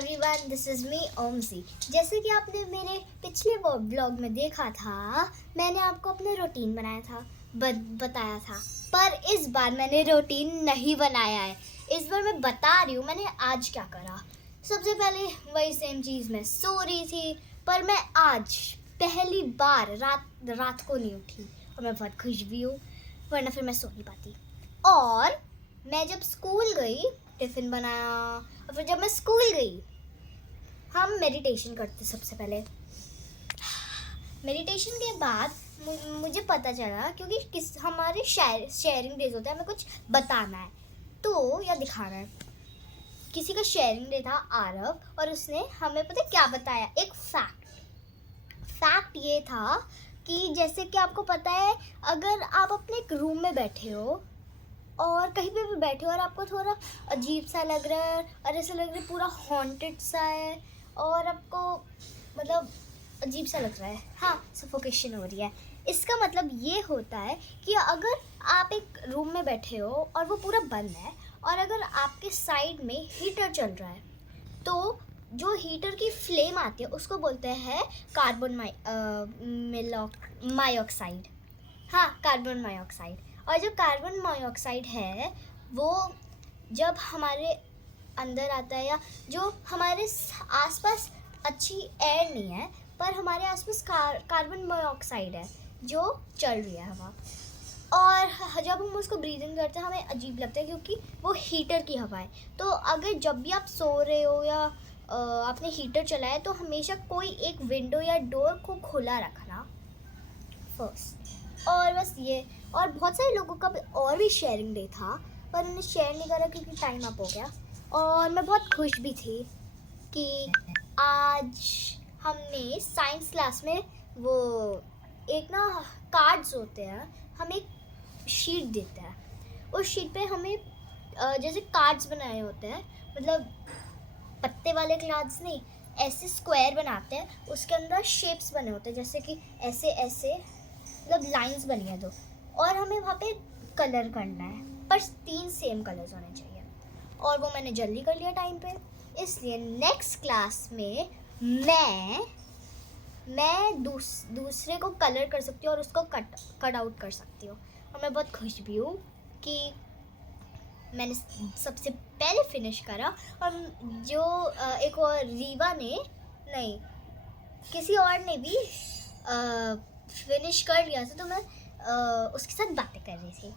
Everyone, this is me ओमसी। जैसे कि आपने मेरे पिछले ब्लॉग में देखा था, मैंने आपको अपना रूटीन बनाया था, बताया था। पर इस बार मैंने रूटीन नहीं बनाया है। इस बार मैं बता रही हूँ मैंने आज क्या करा। सबसे पहले वही सेम चीज़, मैं सो रही थी, पर मैं आज पहली बार रात को नहीं उठी और मैं बहुत खुश भी हूँ, वरना फिर मैं सो नहीं पाती। और मैं जब स्कूल गई, टिफ़िन बनाया और फिर जब मैं स्कूल गई, हम मेडिटेशन करते। सबसे पहले मेडिटेशन के बाद मुझे पता चला, क्योंकि हमारे शेयरिंग डेज होते हैं, हमें कुछ बताना है तो या दिखाना है। किसी का शेयरिंग डे था, आरव, और उसने हमें पता क्या बताया, एक फैक्ट ये था कि जैसे कि आपको पता है, अगर आप अपने एक रूम में बैठे हो और कहीं पे भी बैठे हो और आपको थोड़ा अजीब सा लग रहा है और ऐसा लग रहा है पूरा हॉन्टेड सा है और आपको मतलब अजीब सा लग रहा है, हाँ, सफोकेशन हो रही है, इसका मतलब ये होता है कि अगर आप एक रूम में बैठे हो और वो पूरा बंद है और अगर आपके साइड में हीटर चल रहा है, तो जो हीटर की फ्लेम आती है उसको बोलते हैं कार्बन माइऑक्साइड। हाँ, कार्बन माइऑक्साइड। और जो कार्बन माइऑक्साइड है वो जब हमारे अंदर आता है, या जो हमारे आसपास अच्छी एयर नहीं है पर हमारे आसपास कार्बन माइऑक्साइड है जो चल रही है हवा, और जब हम उसको ब्रीदिंग करते हैं हमें अजीब लगता है क्योंकि वो हीटर की हवा है। तो अगर जब भी आप सो रहे हो या आपने हीटर चलाया तो हमेशा कोई एक विंडो या डोर को खुला रखना फर्स्ट। और बस ये, और बहुत सारे लोगों का और भी शेयरिंग डे था पर उन्हें शेयर नहीं करा क्योंकि टाइम अप हो गया। और मैं बहुत खुश भी थी कि आज हमने साइंस क्लास में वो एक ना कार्ड्स होते हैं, हमें एक शीट देता है, उस शीट पे हमें जैसे कार्ड्स बनाए होते हैं, मतलब पत्ते वाले कार्ड्स नहीं, ऐसे स्क्वायर बनाते हैं, उसके अंदर शेप्स बने होते हैं, जैसे कि ऐसे ऐसे मतलब लाइंस बनी है दो, और हमें वहाँ पे कलर करना है, पर 3 सेम कलर्स होने चाहिए। और वो मैंने जल्दी कर लिया टाइम पे, इसलिए नेक्स्ट क्लास में मैं दूसरे को कलर कर सकती हूँ और उसको कट आउट कर सकती हूँ। और मैं बहुत खुश भी हूँ कि मैंने सबसे पहले फिनिश करा। और जो एक और रीवा ने, नहीं, किसी और ने भी फिनिश कर लिया था, तो मैं उसके साथ बातें कर रही थी।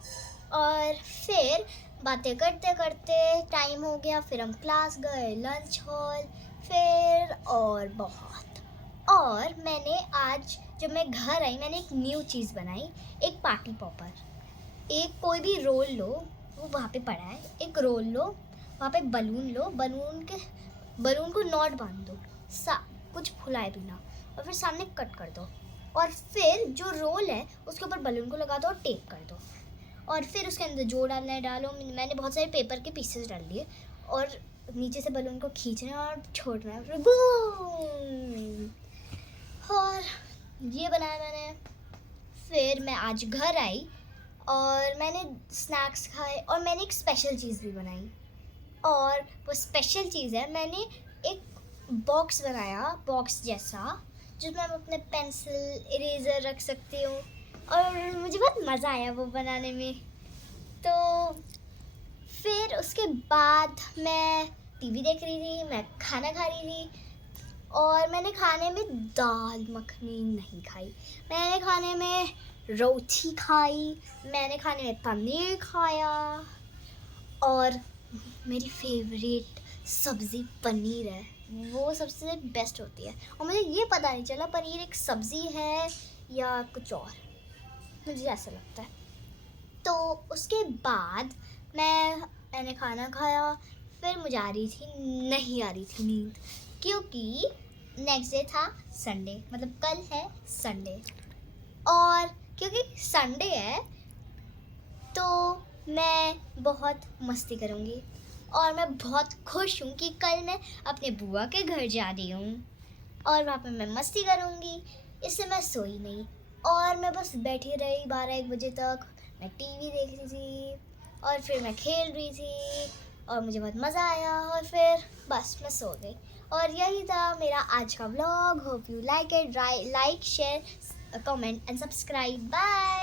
और फिर बातें करते करते टाइम हो गया, फिर हम क्लास गए, लंच हॉल, फिर और मैंने आज जब मैं घर आई मैंने एक न्यू चीज़ बनाई, एक पार्टी पॉपर। एक कोई भी रोल लो, वो वहाँ पे पड़ा है, एक रोल लो, वहाँ पे बलून लो, बलून को नॉट बांध दो, कुछ फुलाए बिना, और फिर सामने कट कर दो, और फिर जो रोल है उसके ऊपर बलून को लगा दो और टेप कर दो, और फिर उसके अंदर जो डालना है डालो। मैंने बहुत सारे पेपर के पीसेस डाल लिए और नीचे से बलून को खींचना है और छोड़ना है, फिर बूम। और ये बनाया मैंने। फिर मैं आज घर आई और मैंने स्नैक्स खाए और मैंने एक स्पेशल चीज़ भी बनाई, और वो स्पेशल चीज़ है, मैंने एक बॉक्स बनाया, बॉक्स जैसा, जिसमें मैं अपने पेंसिल इरेज़र रख सकती हूँ, और मुझे बहुत मज़ा आया वो बनाने में। तो फिर उसके बाद मैं टीवी देख रही थी, मैं खाना खा रही थी, और मैंने खाने में दाल मखनी नहीं खाई, मैंने खाने में रोटी खाई, मैंने खाने में पनीर खाया, और मेरी फेवरेट सब्ज़ी पनीर है, वो सबसे बेस्ट होती है। और मुझे ये पता नहीं चला पनीर एक सब्ज़ी है या कुछ और, मुझे ऐसा लगता है। तो उसके बाद मैंने खाना खाया, फिर मुझे नहीं आ रही थी नींद, क्योंकि नेक्स्ट डे था संडे, मतलब कल है संडे, और क्योंकि संडे है तो मैं बहुत मस्ती करूँगी, और मैं बहुत खुश हूँ कि कल मैं अपने बुआ के घर जा रही हूँ और वहाँ पे मैं मस्ती करूँगी, इससे मैं सोई नहीं और मैं बस बैठी रही 12-1 बजे तक। मैं टीवी देख रही थी और फिर मैं खेल रही थी, और मुझे बहुत मज़ा आया और फिर बस मैं सो गई। और यही था मेरा आज का vlog. Hope you like it. Like share comment and subscribe. Bye.